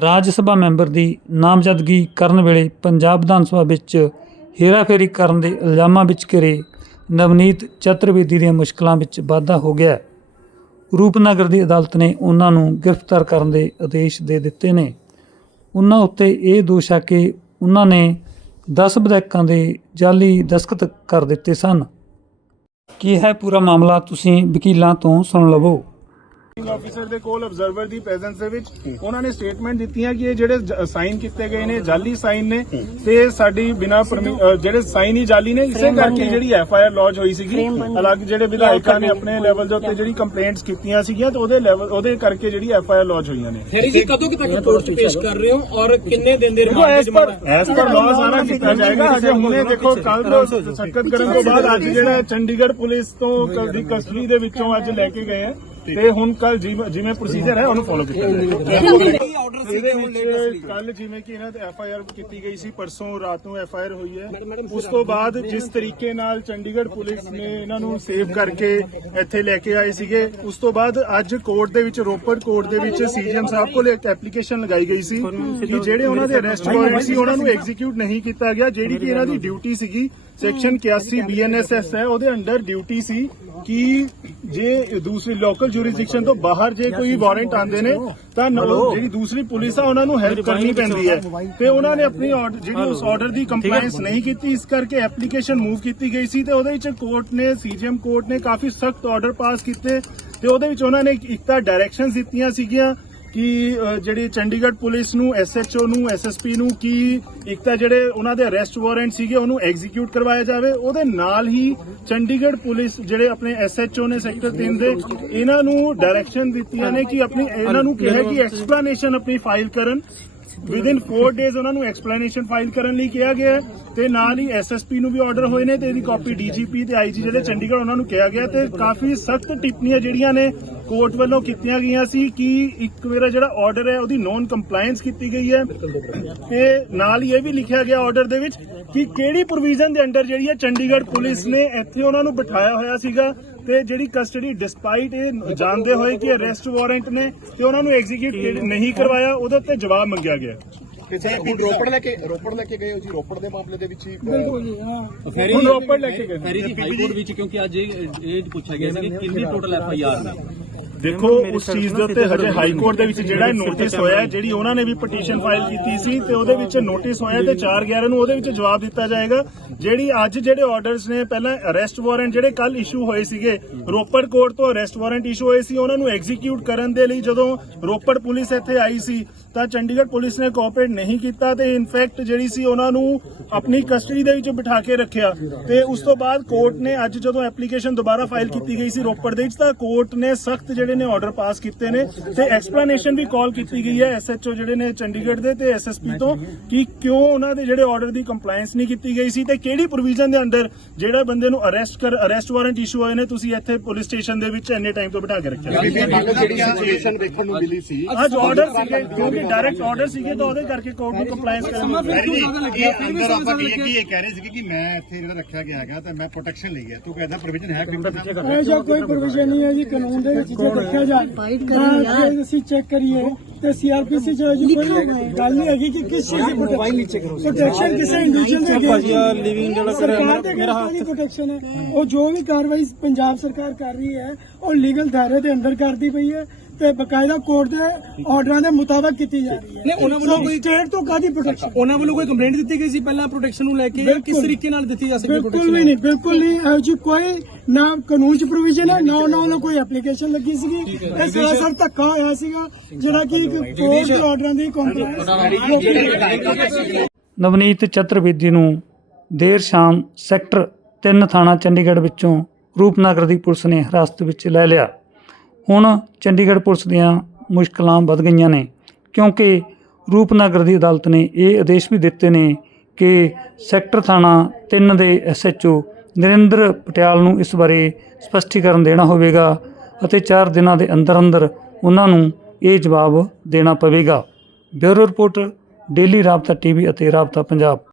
ਰਾਜ ਸਭਾ member ਦੀ ਨਾਮਜ਼ਦਗੀ ਕਰਨ ਵੇਲੇ ਪੰਜਾਬ ਵਿਧਾਨ ਸਭਾ ਵਿੱਚ ਹੇਰਾਫੇਰੀ ਕਰਨ ਦੇ ਇਲਜ਼ਾਮਾਂ ਵਿੱਚ ਘਿਰੇ ਨਵਨੀਤ ਚਤਰਵੇਦੀ ਦੀਆਂ ਮੁਸ਼ਕਲਾਂ ਵਿੱਚ ਵਾਧਾ ਹੋ ਗਿਆ ਰੂਪਨਗਰ ਦੀ ਅਦਾਲਤ ਨੇ ਉਹਨਾਂ ਨੂੰ ਗ੍ਰਿਫਤਾਰ ਕਰਨ ਦੇ ਆਦੇਸ਼ ਦੇ ਦਿੱਤੇ ਨੇ। ਉਹਨਾਂ ਉੱਤੇ ਇਹ ਦੋਸ਼ ਆ ਕਿ ਉਹਨਾਂ ਨੇ 10 ਵਿਧਾਇਕਾਂ ਦੇ ਜਾਲੀ ਦਸਖਤ ਕਰ ਦਿੱਤੇ ਸਨ। ਕੀ ਹੈ ਪੂਰਾ ਮਾਮਲਾ? ਤੁਸੀਂ ਵਕੀਲਾਂ ਤੋਂ ਸੁਣ ਲਵੋ। ਆਫੀਸਰ ਦੇ ਕੋਲ ਅਬਜ਼ਰਵਰ ਦੀ ਪ੍ਰੈਜ਼ੈਂਸ ਦੇ ਵਿੱਚ ਉਹਨਾਂ ਨੇ ਸਟੇਟਮੈਂਟ ਦਿੱਤੀਆਂ ਕਿ ਇਹ ਜਿਹੜੇ ਸਾਈਨ ਕੀਤੇ ਗਏ ਨੇ ਜਾਲੀ ਸਾਈਨ ਨੇ ਤੇ ਸਾਡੀ ਬਿਨਾ ਜਿਹੜੇ ਸਾਈਨ ਹੀ ਜਾਲੀ ਨੇ ਇਸੇ ਕਰਕੇ ਜਿਹੜੀ ਐਫ ਆਈ ਆਰ ਲੌਜ ਹੋਈ ਸੀਗੀ ਅਲੱਗ ਜਿਹੜੇ ਵਿਧਾਇਕਾਂ ਨੇ ਆਪਣੇ ਲੈਵਲ ਦੇ ਉੱਤੇ ਜਿਹੜੀ ਕੰਪਲੇਂਟਸ ਕੀਤੀਆਂ ਸੀਗੀਆਂ ਤੇ ਉਹਦੇ ਲੈਵਲ ਉਹਦੇ ਕਰਕੇ ਜਿਹੜੀ ਐਫ ਆਈ ਆਰ ਲੌਜ ਹੋਈਆਂ ਨੇ। ਹੈਰੀ ਜੀ ਕਦੋਂ ਕਿ ਤੱਕ ਕੋਰਟ ਪੇਸ਼ ਕਰ ਰਹੇ ਹੋ ਔਰ ਕਿੰਨੇ ਦਿਨ ਦੇ remand as per as per law ਸਾਰਾ ਕੀਤਾ ਜਾਏਗਾ ਹਜੇ ਹੁਣੇ ਦੇਖੋ ਕੱਲ ਤੋਂ ਸਕਤ ਕਰਨ ਤੋਂ ਬਾਅਦ ਅੱਜ ਜਿਹੜਾ ਚੰਡੀਗੜ੍ਹ ਪੁਲਿਸ ਤੋਂ ਦੀ ਕਸਟਡੀ ਦੇ ਵਿੱਚੋਂ ਅੱਜ ਲੈ ਕੇ ਗਏ ਆ। ਤੇ ਹੁਣ ਕੱਲ ਜਿਵੇਂ ਪ੍ਰੋਸੀਜਰ ਹੈ ਉਹਨੂੰ ਫੋਲੋ ਕੀਤਾ ਜਾਏਗਾ। ਆਰਡਰ ਕੱਲ ਜਿਵੇਂ ਕਿ ਇਹਨਾਂ ਤੇ ਐਫ ਆਈ ਆਰ ਕੀਤੀ ਗਈ ਸੀ ਪਰਸੋਂ ਰਾਤ ਨੂੰ ਐਫ ਆਈ ਆਰ ਹੋਈ ਹੈ। ਉਸ ਤੋਂ ਬਾਅਦ ਜਿਸ ਤਰੀਕੇ ਨਾਲ ਚੰਡੀਗੜ੍ਹ ਪੁਲਿਸ ਨੇ ਇਹਨਾਂ ਨੂੰ ਸੇਵ ਕਰਕੇ ਇੱਥੇ ਲੈ ਕੇ ਆਏ ਸੀਗੇ ਉਸ ਤੋਂ ਬਾਅਦ ਅੱਜ ਕੋਰਟ ਦੇ ਵਿੱਚ ਰੋਪੜ ਕੋਰਟ ਦੇ ਵਿੱਚ ਸੀਜੀਐਮ ਸਾਹਿਬ ਕੋਲ ਇੱਕ ਐਪਲੀਕੇਸ਼ਨ ਲਗਾਈ ਗਈ ਸੀ ਕਿ ਜਿਹੜੇ ਉਹਨਾਂ ਦੇ ਅਰੈਸਟ ਵਾਰੰਟ ਸੀ ਉਹਨਾਂ ਨੂੰ ਐਗਜ਼ੀਕਿਊਟ ਨਹੀਂ ਕੀਤਾ ਗਿਆ ਜਿਹੜੀ ਕਿ ਇਹਨਾਂ ਦੀ ਡਿਊਟੀ ਸੀਗੀ ਸੈਕਸ਼ਨ 81 ਬੀਐਨਐਸਐਸ ਹੈ ਉਹਦੇ ਅੰਡਰ ਡਿਊਟੀ ਸੀ। ਕਿ ਜੇ ਦੂਸਰੀ ਲੋਕਲ ਜੁਰਿਸਡਿਕਸ਼ਨ ਤੋਂ ਬਾਹਰ ਜੇ ਕੋਈ ਵਾਰੰਟ ਆਉਂਦੇ ਨੇ ਤਾਂ ਜਿਹੜੀ ਦੂਸਰੀ ਪੁਲਿਸ ਆ ਉਹਨਾਂ ਨੂੰ ਹੈਲਪ ਕਰਨੀ ਪੈਂਦੀ ਹੈ। ਤੇ ਉਹਨਾਂ ਨੇ ਆਪਣੀ ਜਿਹੜੀ ਉਸ ਆਰਡਰ ਦੀ ਕੰਪਲਾਈਂਸ ਨਹੀਂ ਕੀਤੀ ਇਸ ਕਰਕੇ ਐਪਲੀਕੇਸ਼ਨ ਮੂਵ ਕੀਤੀ ਗਈ ਸੀ ਤੇ ਉਹਦੇ ਵਿੱਚ ਕੋਰਟ ਨੇ ਸੀਜੀਐਮ ਕੋਰਟ ਨੇ ਕਾਫੀ ਸਖਤ ਆਰਡਰ ਪਾਸ ਕੀਤੇ ਤੇ ਉਹਦੇ ਵਿੱਚ ਉਹਨਾਂ ਨੇ ਇੱਕ ਤਾਂ ਡਾਇਰੈਕਸ਼ਨਸ ਦਿੱਤੀਆਂ ਸੀਗੀਆਂ ਕਿ ਜਿਹੜੀ ਚੰਡੀਗੜ੍ਹ ਪੁਲਿਸ ਨੂੰ ਐਸਐਚਓ ਨੂੰ ਐਸਐਸਪੀ ਨੂੰ ਕਿ ਇੱਕ ਤਾਂ ਜਿਹੜੇ ਉਹਨਾਂ ਦੇ ਅਰੈਸਟ ਵਾਰੰਟ ਸੀਗੇ ਉਹਨੂੰ ਐਗਜ਼ੀਕਿਊਟ ਕਰਵਾਇਆ ਜਾਵੇ। ਉਹਦੇ ਨਾਲ ਹੀ ਚੰਡੀਗੜ੍ਹ ਪੁਲਿਸ ਜਿਹੜੇ ਆਪਣੇ ਐਸਐਚਓ ਨੇ ਸੈਕਟਰ 3 ਦੇ ਇਹਨਾਂ ਨੂੰ ਡਾਇਰੈਕਸ਼ਨ ਦਿੱਤੀਆਂ ਨੇ ਕਿ ਆਪਣੀ ਇਹਨਾਂ ਨੂੰ ਕਿਹਾ ਕਿ ਐਕਸਪਲੇਨੇਸ਼ਨ ਆਪਣੀ ਫਾਈਲ ਕਰਨ। ਵਿਦਿਨ 4 ਡੇਜ਼ ਉਹਨਾਂ ਨੂੰ ਐਕਸਪਲੇਨੇਸ਼ਨ ਫਾਈਲ ਕਰਨ ਲਈ ਕਿਹਾ ਗਿਆ ਤੇ ਨਾਲ ਹੀ ਐਸਐਸਪੀ ਨੂੰ ਵੀ ਆਰਡਰ ਹੋਏ ਨੇ ਤੇ ਇਹਦੀ ਕਾਪੀ ਡੀਜੀਪੀ ਤੇ ਆਈਜੀ ਜਿਹੜੇ ਚੰਡੀਗੜ੍ਹ ਉਹਨਾਂ ਨੂੰ ਕਿਹਾ ਗਿਆ ਤੇ ਕਾਫੀ ਸਖਤ ਟਿੱਪਣੀਆਂ ਜਿਹੜੀਆਂ ਨੇ ਕੋਰਟ ਵੱਲੋਂ ਕੀਤੀਆਂ ਗਈਆਂ ਸੀ ਕਿ ਇੱਕ ਮੇਰਾ ਜਿਹੜਾ ਆਰਡਰ ਹੈ ਉਹਦੀ ਨੋਨ ਕੰਪਲਾਈਂਸ ਕੀਤੀ ਗਈ ਹੈ। ਤੇ ਨਾਲ ਹੀ ਇਹ ਵੀ ਲਿਖਿਆ ਗਿਆ ਆਰਡਰ ਦੇ ਵਿੱਚ ਕਿ ਕਿਹੜੀ ਪ੍ਰੋਵੀਜ਼ਨ ਦੇ ਅੰਡਰ ਜਿਹੜੀ ਹੈ ਚੰਡੀਗੜ੍ਹ ਪੁਲਿਸ ਨੇ ਇੱਥੇ ਉਹਨਾਂ ਨੂੰ ਬਿਠਾਇਆ ਹੋਇਆ ਸੀਗਾ ਤੇ ਜਿਹੜੀ ਕਸਟਡੀ ਡਿਸਪਾਈਟ ਇਹ ਜਾਣਦੇ ਹੋਏ ਕਿ ਅਰੈਸਟ ਵਾਰੰਟ ਨੇ ਤੇ ਉਹਨਾਂ ਨੂੰ ਐਗਜ਼ੀਕਿਊਟ ਨਹੀਂ ਕਰਵਾਇਆ ਉਹਦੇ ਉੱਤੇ ਜਵਾਬ ਮੰਗਿਆ ਗਿਆ। ਕਿਸੇ ਹੁਣ ਰੋਪੜ ਲੈ ਕੇ ਰੋਪੜ ਲੈ ਕੇ ਗਏ ਹੋ ਜੀ? ਰੋਪੜ ਦੇ ਮਾਮਲੇ ਦੇ ਵਿੱਚ ਹੀ ਫੈਰੀ ਹੁਣ ਰੋਪੜ ਲੈ ਕੇ ਗਏ। ਫੈਰੀ ਜੀ ਹਾਈ ਕੋਰਟ ਵਿੱਚ ਕਿਉਂਕਿ ਅੱਜ ਇਹ ਇਹ ਪੁੱਛਿਆ ਗਿਆ ਸੀ ਕਿ ਕਿੰਨੀ ਟੋਟਲ ਐਫ ਆਈ ਆਰ ਨੇ? ਦੇਖੋ ਉਸ ਚੀਜ਼ ਦੇ ਉੱਤੇ ਹਜੇ ਹਾਈ ਕੋਰਟ ਦੇ ਵਿੱਚ ਜਿਹੜਾ ਨੋਟਿਸ ਹੋਇਆ ਹੈ, ਜਿਹੜੀ ਉਹਨਾਂ ਨੇ ਵੀ ਪਟੀਸ਼ਨ ਫਾਈਲ ਕੀਤੀ ਸੀ ਤੇ ਉਹਦੇ ਵਿੱਚ ਨੋਟਿਸ ਹੋਇਆ ਤੇ 4/11 ਨੂੰ ਉਹਦੇ ਵਿੱਚ ਜਵਾਬ ਦਿੱਤਾ ਜਾਏਗਾ। ਜਿਹੜੀ ਅੱਜ ਜਿਹੜੇ ਆਰਡਰਸ ਨੇ ਪਹਿਲਾਂ ਅਰੈਸਟ ਵਾਰੰਟ ਜਿਹੜੇ ਕੱਲ ਇਸ਼ੂ ਹੋਏ ਸੀਗੇ ਰੋਪੜ ਕੋਰਟ ਤੋਂ ਅਰੈਸਟ ਵਾਰੰਟ ਇਸ਼ੂ ਹੋਏ ਸੀ ਉਹਨਾਂ ਨੂੰ ਐਗਜ਼ੀਕਿਊਟ ਕਰਨ ਦੇ ਲਈ ਜਦੋਂ ਰੋਪੜ ਪੁਲਿਸ ਇੱਥੇ ਆਈ ਸੀ ਤਾਂ ਚੰਡੀਗੜ੍ਹ ਪੁਲਿਸ ਨੇ ਕੋਆਪਰੇਟ ਨਹੀਂ ਕੀਤਾ ਤੇ ਇਨਫੈਕਟ ਜਿਹੜੀ ਸੀ ਉਹਨਾਂ ਨੂੰ ਆਪਣੀ ਕਸਟਡੀ ਦੇ ਵਿੱਚ ਬਿਠਾ ਕੇ ਰੱਖਿਆ। ਤੇ ਉਸ ਤੋਂ ਬਾਅਦ ਕੋਰਟ ਨੇ ਅੱਜ ਜਦੋਂ ਐਪਲੀਕੇਸ਼ਨ ਦੁਬਾਰਾ ਫਾਈਲ ਕੀਤੀ ਗਈ ਸੀ ਰੋਪੜ ਦੇ ਵਿੱਚ ਤਾਂ ਕੋਰਟ ਨੇ ਸਖਤ ਜਿਹੜੇ ਨੇ ਆਰਡਰ ਪਾਸ ਕੀਤੇ ਨੇ ਤੇ ਐਕਸਪਲੇਨੇਸ਼ਨ ਵੀ ਕਾਲ ਕੀਤੀ ਗਈ ਹੈ ਐਸਐਚਓ ਜਿਹੜੇ ਨੇ ਚੰਡੀਗੜ੍ਹ ਦੇ ਤੇ ਐਸਐਸਪੀ ਤੋਂ ਕਿ ਕਿਉਂ ਉਹਨਾਂ ਦੇ ਜਿਹੜੇ ਆਰਡਰ ਦੀ ਕੰਪਲਾਈਂਸ ਨਹੀਂ ਕੀਤੀ ਗਈ ਸੀ ਤੇ ਕਿਹੜੀ ਪ੍ਰੋਵੀਜ਼ਨ ਦੇ ਅੰਡਰ ਜਿਹੜਾ ਬੰਦੇ ਨੂੰ ਅਰੈਸਟ ਕਰ ਅਰੈਸਟ ਵਾਰੰਟ ਇਸ਼ੂ ਹੋਏ ਨੇ ਤੁਸੀਂ ਇੱਥੇ ਪੁਲਿਸ ਸਟੇਸ਼ਨ ਦੇ ਵਿੱਚ ਇੰਨੇ ਟਾਈਮ ਤੋਂ ਬਿਠਾ ਕੇ ਰੱਖਿਆ। ਜਿਹੜੀ ਸਿਚੁਏਸ਼ਨ ਦੇਖਣ ਨੂੰ ਮਿਲੀ ਸੀ। ਅੱਜ ਆਰਡਰ ਸੀਗੇ ਕਿਉਂਕਿ ਡਾਇਰੈਕਟ ਆਰਡਰ ਸੀਗੇ ਤਾਂ ਉਹਦੇ ਕਰਕੇ ਕੋਰਟ ਨੂੰ ਕੰਪਲਾਈਂਸ ਕਰਨ ਇਹ ਅੰਦਰ ਆਪਾਂ ਕਹੀਏ ਕਿ ਇਹ ਕਹਿ ਰਹੇ ਸੀਗੇ ਕਿ ਮੈਂ ਇੱਥੇ ਜਿਹੜਾ ਰੱਖਿਆ ਗਿਆ ਹੈਗਾ ਤਾਂ ਮੈਂ ਪ੍ਰੋਟੈਕਸ਼ਨ ਲਈ ਹੈ। ਤੂੰ ਕਹਿੰਦਾ ਪ੍ਰੋਵੀਜ਼ਨ ਹੈ ਕੋਈ ਪ੍ਰੋਵੀਜ਼ਨ ਨਹੀਂ ਹੈ ਜੀ ਕਾਨੂੰਨ ਦੇ ਵਿੱਚ ਜੇ ਦੇਖਿਆ ਜਾਏ। ਤਾਂ ਜੇ ਅਸੀਂ ਚੈੱਕ ਕਰੀਏ ਤੇ ਸੀਆਰਪੀਸੀ ਚ ਜੀ ਕੋਈ ਗੱਲ ਨਹੀਂ ਹੈਗੀ ਕਿ ਕਿਸ ਚੀਜ਼ ਦੀ ਪ੍ਰੋਟੈਕਸ਼ਨ ਕਿਸੇ ਇੰਡੀਵਿਜੂਅਲ ਦੇ ਅੱਗੇ ਸਰਕਾਰ ਦੇ ਮੇਰਾ ਹੱਥ। ਪ੍ਰੋਟੈਕਸ਼ਨ ਹੈ। ਉਹ ਜੋ ਵੀ ਕਾਰਵਾਈ ਪੰਜਾਬ ਸਰਕਾਰ ਕਰ ਰਹੀ ਹੈ ਉਹ ਲੀਗਲ ਦਾਇਰੇ ਦੇ ਅੰਦਰ ਕਰਦੀ ਪਈ ਹੈ ਤੇ ਬਕਾਇਦਾ ਕੋਰਟ ਦੇ ਆਰਡਰਾਂ ਦੇ ਮੁਤਾਬਕ ਕੀਤੀ ਜਾ ਰਹੀ ਹੈ। ਨਹੀਂ, ਉਹਨਾਂ ਵੱਲੋਂ ਕੋਈ- ਸਟੇਟ ਤੋਂ ਕਾਦੀ ਪ੍ਰੋਟੈਕਸ਼ਨ ਉਹਨਾਂ ਵੱਲੋਂ ਕੋਈ ਕੰਪਲੇਂਟ ਦਿੱਤੀ ਗਈ ਸੀ ਪਹਿਲਾਂ ਪ੍ਰੋਟੈਕਸ਼ਨ ਨੂੰ ਲੈ ਕੇ ਜਾਂ ਕਿਸ ਤਰੀਕੇ ਨਾਲ ਦਿੱਤੀ ਜਾ ਸਕਦੀ ਬਿਲਕੁਲ ਵੀ ਨਹੀਂ ਬਿਲਕੁਲ ਨਹੀਂ। ਇਹੋ ਜਿਹੀ ਕੋਈ ਨਾ ਕਾਨੂੰਨ ਚ ਪ੍ਰੋਵੀਜ਼ਨ ਹੈ ਨਾ ਉਹਨਾਂ ਵੱਲੋਂ ਕੋਈ ਐਪਲੀਕੇਸ਼ਨ ਲੱਗੀ ਸੀਗੀ। ਇਹ ਸਰਾਸਰ ਧੱਕਾ ਹੋਇਆ ਸੀਗਾ ਜਿਹੜਾ ਕਿ ਇੱਕ ਕੋਰਟ ਦੇ ਆਰਡਰਾਂ ਦੀ ਕੰਪਲੇਂਟ ਨਵਨੀਤ ਚਤਰਵੇਦੀ ਨੂੰ ਦੇਰ ਸ਼ਾਮ ਸੈਕਟਰ 3 ਥਾਣਾ ਚੰਡੀਗੜ੍ਹ ਵਿੱਚੋਂ ਰੂਪਨਗਰ ਦੀ ਪੁਲਿਸ ਨੇ ਹਿਰਾਸਤ ਵਿੱਚ ਲੈ ਲਿਆ। ਹੁਣ ਚੰਡੀਗੜ੍ਹ ਪੁਲਿਸ ਦੀਆਂ ਮੁਸ਼ਕਲਾਂ ਵੱਧ ਗਈਆਂ ਨੇ, ਕਿਉਂਕਿ ਰੂਪਨਗਰ ਦੀ ਅਦਾਲਤ ਨੇ ਇਹ ਆਦੇਸ਼ ਵੀ ਦਿੱਤੇ ਨੇ ਕਿ ਸੈਕਟਰ ਥਾਣਾ 3 ਦੇ ਐਸਐਚਓ ਨਰਿੰਦਰ ਪਟਿਆਲ ਨੂੰ ਇਸ ਬਾਰੇ ਸਪਸ਼ਟੀਕਰਨ ਦੇਣਾ ਹੋਵੇਗਾ ਅਤੇ 4 ਦਿਨਾਂ ਦੇ ਅੰਦਰ ਅੰਦਰ ਉਹਨਾਂ ਨੂੰ ਇਹ ਜਵਾਬ ਦੇਣਾ ਪਵੇਗਾ। Bureau report daily Rabta TV ਅਤੇ ਰਾਬਤਾ ਪੰਜਾਬ।